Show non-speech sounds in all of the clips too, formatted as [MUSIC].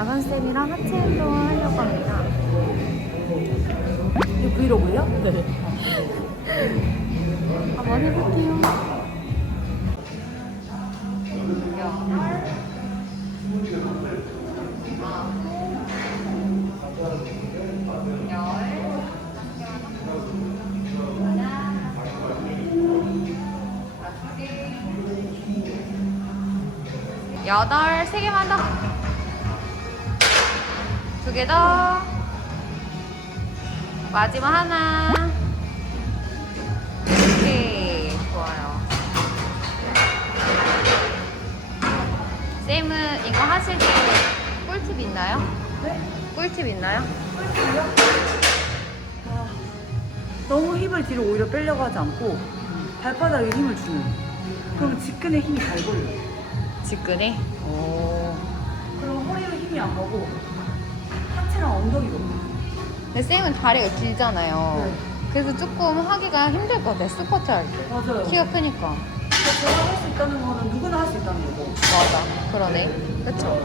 나간쌤이랑 하체 운동을 하려고 합니다. 이거 브이로그예요? 네. [LAUGHS] 한번 해볼게요. 여덟, 세 개만 더. 두 개 더. 마지막 하나. 오케이, 좋아요. 쌤은 이거 하실 때 꿀팁 있나요? 네? 꿀팁 있나요? 너무 힘을 뒤로 오히려 빼려고 하지 않고 발바닥에 힘을 주는. 그럼 직근에 힘이 잘 걸려요. 직근에? 오. 그럼 허리로 힘이 안 가고 하체랑 엉덩이로. 근데 쌤은 다리가 길잖아요. 네. 그래서 조금 하기가 힘들 것 같아요. 스쿼트 할 때. 맞아요. 키가 크니까. 제가 할 수 있다는 거는 누구나 할 수 있다는 거고. 맞아. 그러네. 그쵸?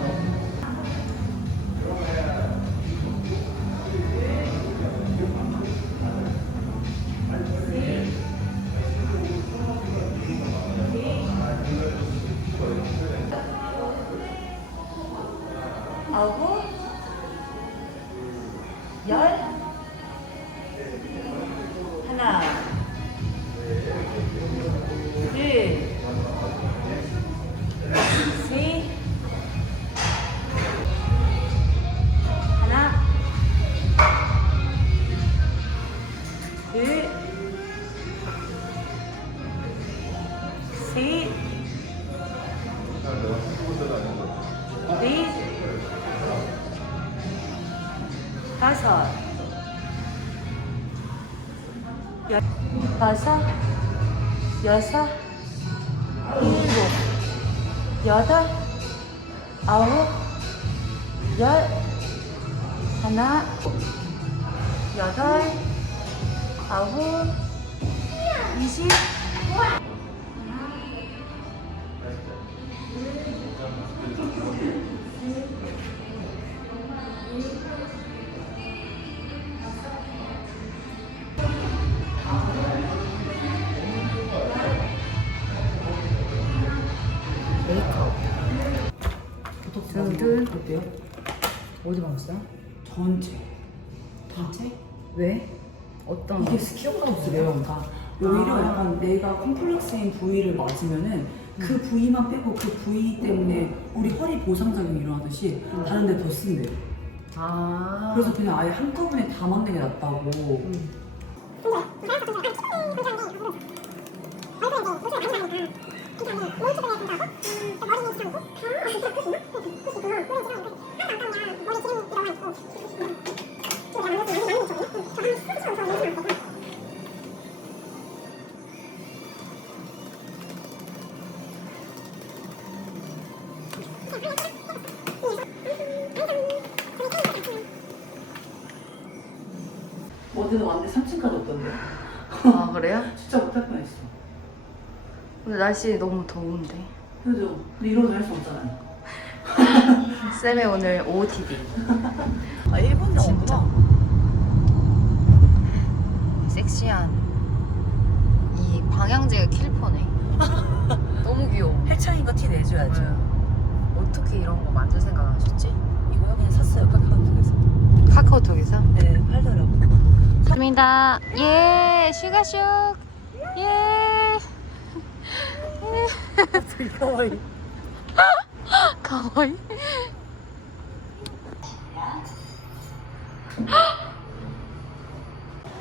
아홉, 여, 다섯, 여섯, 일곱, 여덟, 아홉, 열, 하나, 여덟, 아홉, 이십, 둘, 둘. 어때요? 어디 봤어요? 전체. 전체? 왜? 어떤? 이게 스키어라우스래요. 그러니까 오히려 약간 내가 컴플렉스인 부위를 맞으면은 그 부위만 빼고 그 부위 때문에 우리 허리 보상작용이 일어나듯이 다른 데 더 쓴대요. 아. 그래서 그냥 아예 한꺼번에 다 맞는 게 낫다고. 어제는 완전 3층까지 없던데. 아 그래요? 진짜 못할 뻔했어. 근데 날씨 너무 더운데. 그죠? 근데 이러고 할수 없잖아요. [LAUGHS] 쌤의 오늘 OOTD. [LAUGHS] 아, 일본 진짜. 섹시한 이 방향제가 킬퍼네. [LAUGHS] 너무 귀여워. 해창인 거 티 내줘야죠. 어떻게 이런 거 만들 생각하셨지? 이거 그냥 샀어요, 카카오톡에서. 카카오톡에서? 네, 팔더라고. 감사합니다. 예, 슈가슉. 예. 가와이.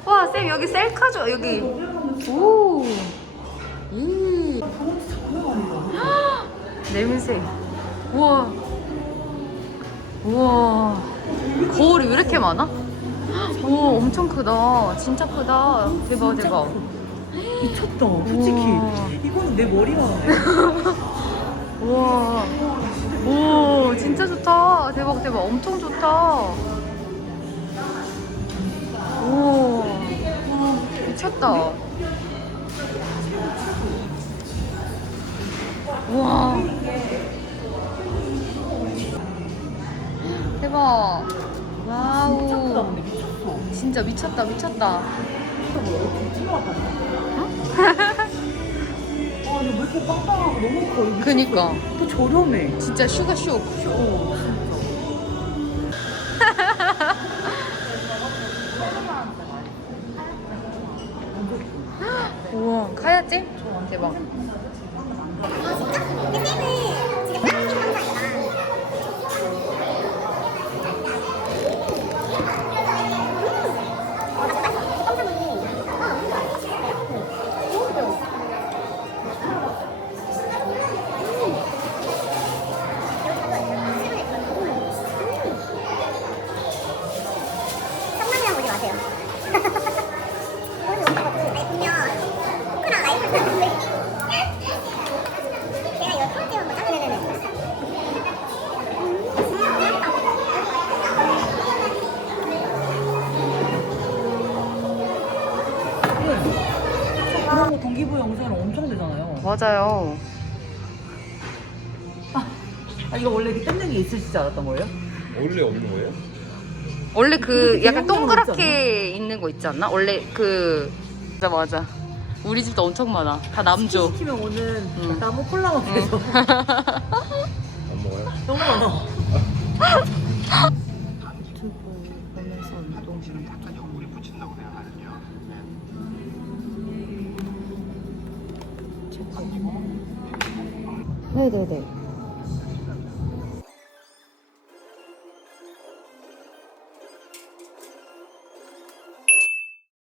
와, 쌤 여기 셀카죠? 여기. 오. 이. 냄새. 우와. 우와. 거울이 왜 이렇게 많아? 우와, 엄청 크다. 진짜 크다. 대박, 대박. 미쳤다, 솔직히. 우와. 이거는 내 머리만 해. [LAUGHS] 우와. 오, 진짜 좋다. 대박, 대박. 엄청 좋다. 오. 미쳤다. 우와. 대박. 와우. 근데 미쳤어. 진짜 미쳤다, 미쳤다. 이렇게 빵빵하고 너무 커? 이거 그니까. 또 저렴해. 진짜 슈가쇼. 어, [LAUGHS] 우와, 카야찜? 대박. 맞아요. 아, 이거 원래 이렇게 땡땡이 있으시지 않았던 거예요? 원래 없는 거예요? 원래 그 이렇게 약간 대형으로 동그랗게 있는 거 있지 않나? 원래 그 맞아 맞아. 우리 집도 엄청 많아. 다 남조. 시키면 오는 응. 나무 콜라만 계속 [LAUGHS] 안 먹어요? 너무 많아. 유튜브 보면서 운동 중이다. 네네네.